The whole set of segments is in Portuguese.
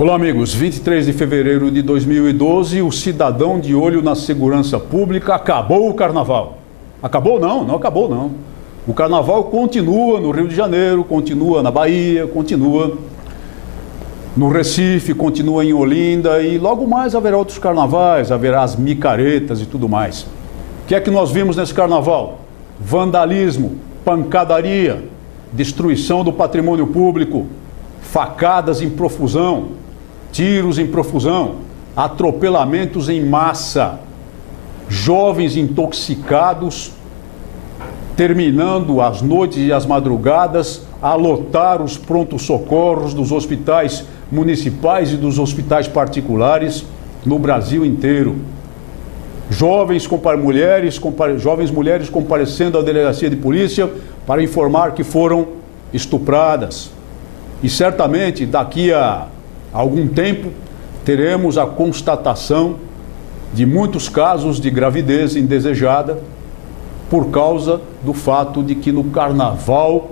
Olá, amigos. 23 de fevereiro de 2012, o cidadão de olho na segurança pública. Acabou o carnaval. Acabou não, não acabou não. O carnaval continua no Rio de Janeiro, continua na Bahia, continua no Recife, continua em Olinda e logo mais haverá outros carnavais, haverá as micaretas e tudo mais. O que é que nós vimos nesse carnaval? Vandalismo, pancadaria, destruição do patrimônio público, facadas em profusão, tiros em profusão, atropelamentos em massa, jovens intoxicados, terminando as noites e as madrugadas a lotar os prontos-socorros dos hospitais municipais e dos hospitais particulares no Brasil inteiro. Jovens mulheres comparecendo à delegacia de polícia para informar que foram estupradas. E certamente daqui a algum tempo teremos a constatação de muitos casos de gravidez indesejada por causa do fato de que no carnaval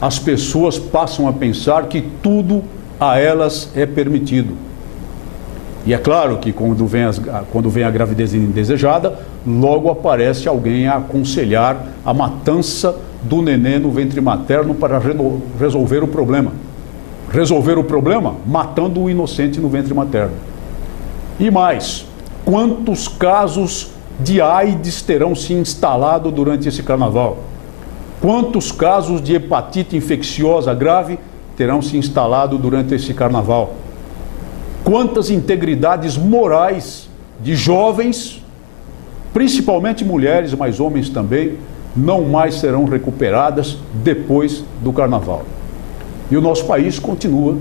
as pessoas passam a pensar que tudo a elas é permitido. E é claro que quando vem a gravidez indesejada, logo aparece alguém a aconselhar a matança do neném no ventre materno para resolver o problema. Resolver o problema matando o inocente no ventre materno. E mais, quantos casos de AIDS terão se instalado durante esse carnaval? Quantos casos de hepatite infecciosa grave terão se instalado durante esse carnaval? Quantas integridades morais de jovens, principalmente mulheres, mas homens também, não mais serão recuperadas depois do carnaval? E o nosso país continua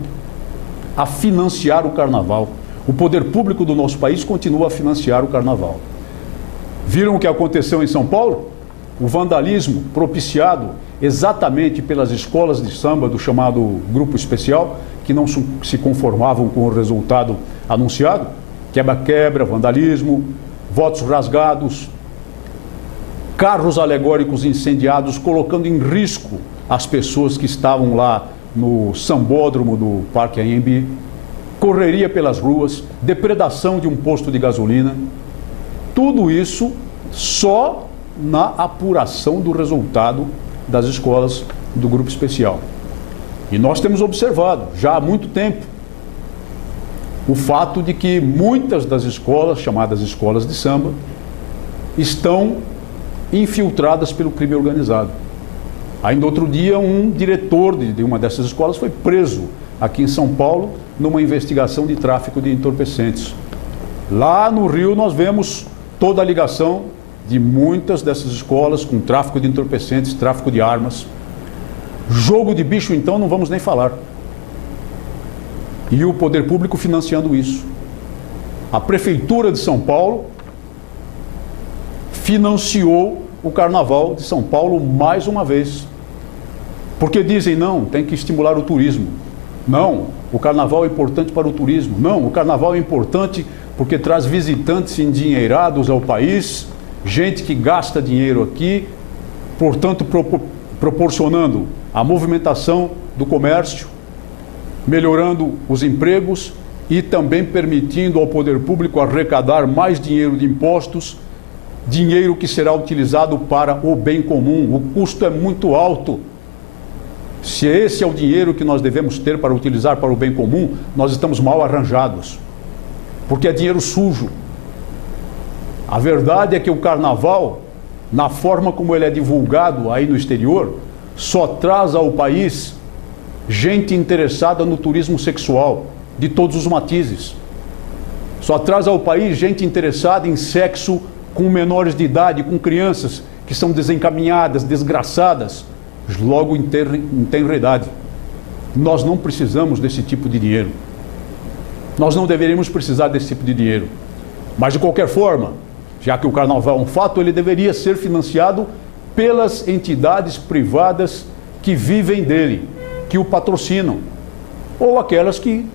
a financiar o carnaval. O poder público do nosso país continua a financiar o carnaval. Viram o que aconteceu em São Paulo? O vandalismo propiciado exatamente pelas escolas de samba do chamado Grupo Especial, que não se conformavam com o resultado anunciado. Quebra-quebra, vandalismo, votos rasgados, carros alegóricos incendiados, colocando em risco as pessoas que estavam lá no sambódromo do Parque Anhembi, correria pelas ruas, depredação de um posto de gasolina. Tudo isso só na apuração do resultado das escolas do Grupo Especial. E nós temos observado, já há muito tempo, o fato de que muitas das escolas, chamadas escolas de samba, estão infiltradas pelo crime organizado. Ainda outro dia, um diretor de uma dessas escolas foi preso aqui em São Paulo numa investigação de tráfico de entorpecentes. Lá no Rio nós vemos toda a ligação de muitas dessas escolas com tráfico de entorpecentes, tráfico de armas. Jogo de bicho, então, não vamos nem falar. E o poder público financiando isso. A Prefeitura de São Paulo financiou o Carnaval de São Paulo mais uma vez. Porque dizem, não, tem que estimular o turismo. Não, o Carnaval é importante para o turismo. Não, o Carnaval é importante porque traz visitantes endinheirados ao país, gente que gasta dinheiro aqui, portanto, proporcionando a movimentação do comércio, melhorando os empregos e também permitindo ao poder público arrecadar mais dinheiro de impostos, dinheiro que será utilizado para o bem comum. O custo é muito alto. Se esse é o dinheiro que nós devemos ter para utilizar para o bem comum, nós estamos mal arranjados, porque é dinheiro sujo. A verdade é que o carnaval, na forma como ele é divulgado aí no exterior, só traz ao país gente interessada no turismo sexual, de todos os matizes. Só traz ao país gente interessada em sexo com menores de idade, com crianças que são desencaminhadas, desgraçadas, logo em tenra idade. Nós não precisamos desse tipo de dinheiro. Nós não deveríamos precisar desse tipo de dinheiro. Mas, de qualquer forma, já que o carnaval é um fato, ele deveria ser financiado pelas entidades privadas que vivem dele, que o patrocinam, ou aquelas que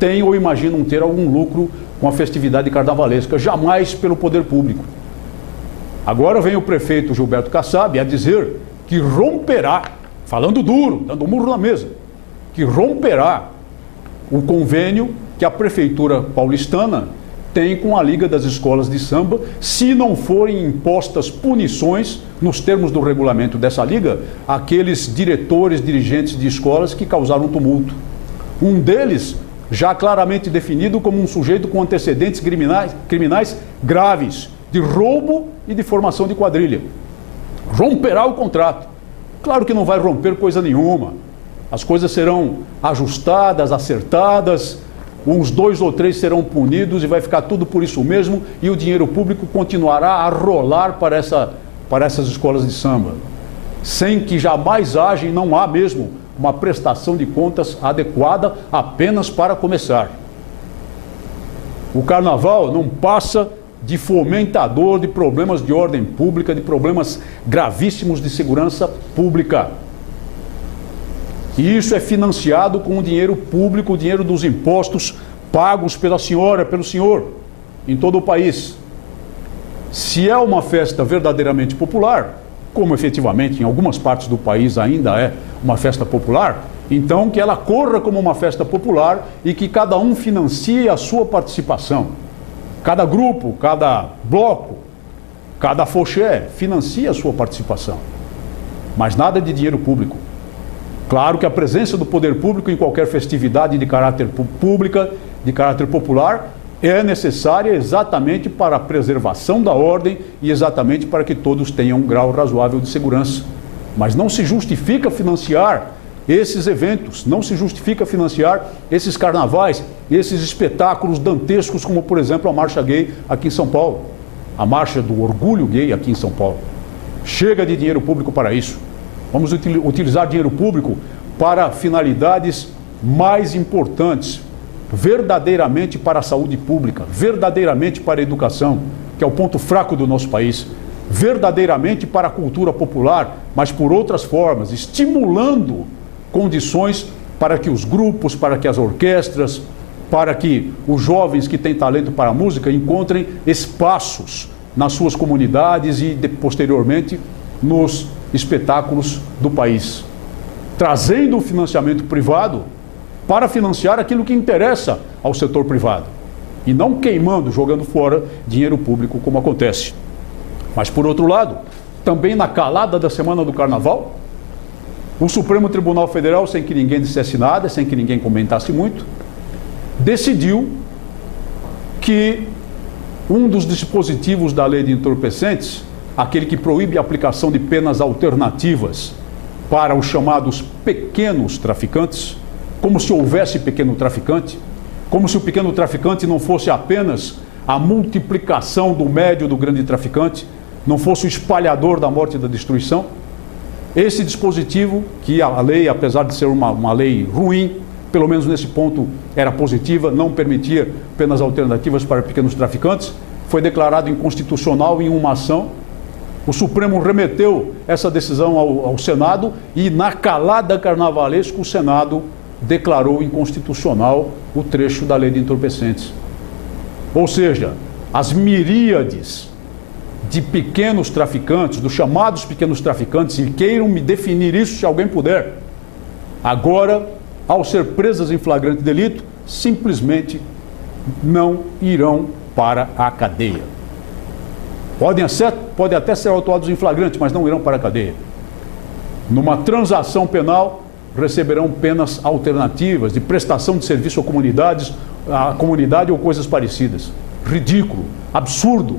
têm ou imaginam ter algum lucro com a festividade carnavalesca, jamais pelo poder público. Agora vem o prefeito Gilberto Kassab a dizer que romperá, falando duro, dando um murro na mesa, que romperá o convênio que a Prefeitura paulistana tem com a Liga das Escolas de Samba, se não forem impostas punições, nos termos do regulamento dessa Liga, àqueles diretores, dirigentes de escolas que causaram tumulto. Um deles, já claramente definido como um sujeito com antecedentes criminais graves, de roubo e de formação de quadrilha. Romperá o contrato. Claro que não vai romper coisa nenhuma. As coisas serão ajustadas, acertadas, uns 2 ou 3 serão punidos e vai ficar tudo por isso mesmo, e o dinheiro público continuará a rolar para essas escolas de samba, sem que jamais haja, e não há mesmo, uma prestação de contas adequada apenas para começar. O carnaval não passa de fomentador de problemas de ordem pública, de problemas gravíssimos de segurança pública. E isso é financiado com o dinheiro público, o dinheiro dos impostos pagos pela senhora, pelo senhor, em todo o país. Se é uma festa verdadeiramente popular, como efetivamente em algumas partes do país ainda é uma festa popular, então que ela corra como uma festa popular e que cada um financie a sua participação. Cada grupo, cada bloco, cada afoxé financia a sua participação. Mas nada de dinheiro público. Claro que a presença do poder público em qualquer festividade de caráter pública, de caráter popular, é necessária exatamente para a preservação da ordem e exatamente para que todos tenham um grau razoável de segurança. Mas não se justifica financiar esses eventos, não se justifica financiar esses carnavais, esses espetáculos dantescos, como, por exemplo, a Marcha Gay aqui em São Paulo, a Marcha do Orgulho Gay aqui em São Paulo. Chega de dinheiro público para isso. Vamos utilizar dinheiro público para finalidades mais importantes, verdadeiramente para a saúde pública, verdadeiramente para a educação, que é o ponto fraco do nosso país, verdadeiramente para a cultura popular, mas por outras formas, estimulando condições para que os grupos, para que as orquestras, para que os jovens que têm talento para a música encontrem espaços nas suas comunidades e, posteriormente, nos espetáculos do país, trazendo o financiamento privado para financiar aquilo que interessa ao setor privado e não queimando, jogando fora dinheiro público como acontece. Mas, por outro lado, também na calada da semana do Carnaval, o Supremo Tribunal Federal, sem que ninguém dissesse nada, sem que ninguém comentasse muito, decidiu que um dos dispositivos da lei de entorpecentes, aquele que proíbe a aplicação de penas alternativas para os chamados pequenos traficantes, como se houvesse pequeno traficante, como se o pequeno traficante não fosse apenas a multiplicação do médio do grande traficante, não fosse o espalhador da morte e da destruição. Esse dispositivo, que a lei, apesar de ser uma lei ruim, pelo menos nesse ponto era positiva, não permitia penas alternativas para pequenos traficantes, foi declarado inconstitucional em uma ação. O Supremo remeteu essa decisão ao Senado e, na calada carnavalesca, o Senado declarou inconstitucional o trecho da lei de entorpecentes. Ou seja, as miríades de pequenos traficantes, dos chamados pequenos traficantes, e queiram me definir isso se alguém puder, agora, ao ser presas em flagrante delito, simplesmente não irão para a cadeia. Podem até ser autuados em flagrante, mas não irão para a cadeia. Numa transação penal, receberão penas alternativas de prestação de serviço à comunidade ou coisas parecidas. Ridículo, absurdo,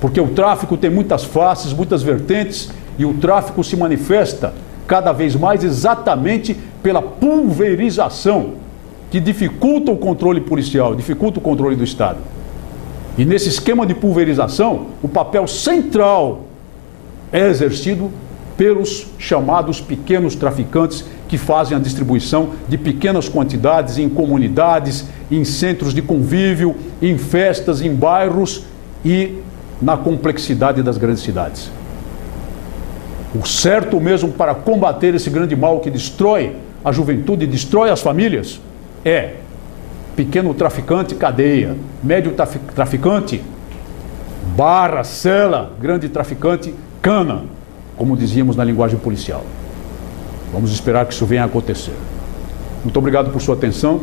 porque o tráfico tem muitas faces, muitas vertentes, e o tráfico se manifesta cada vez mais exatamente pela pulverização que dificulta o controle policial, dificulta o controle do Estado. E nesse esquema de pulverização, o papel central é exercido pelos chamados pequenos traficantes que fazem a distribuição de pequenas quantidades em comunidades, em centros de convívio, em festas, em bairros e na complexidade das grandes cidades. O certo mesmo para combater esse grande mal que destrói a juventude, destrói as famílias, é pequeno traficante, cadeia, médio traficante, barra, cela, grande traficante, cana, como dizíamos na linguagem policial. Vamos esperar que isso venha a acontecer. Muito obrigado por sua atenção.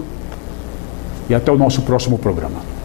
e até o nosso próximo programa.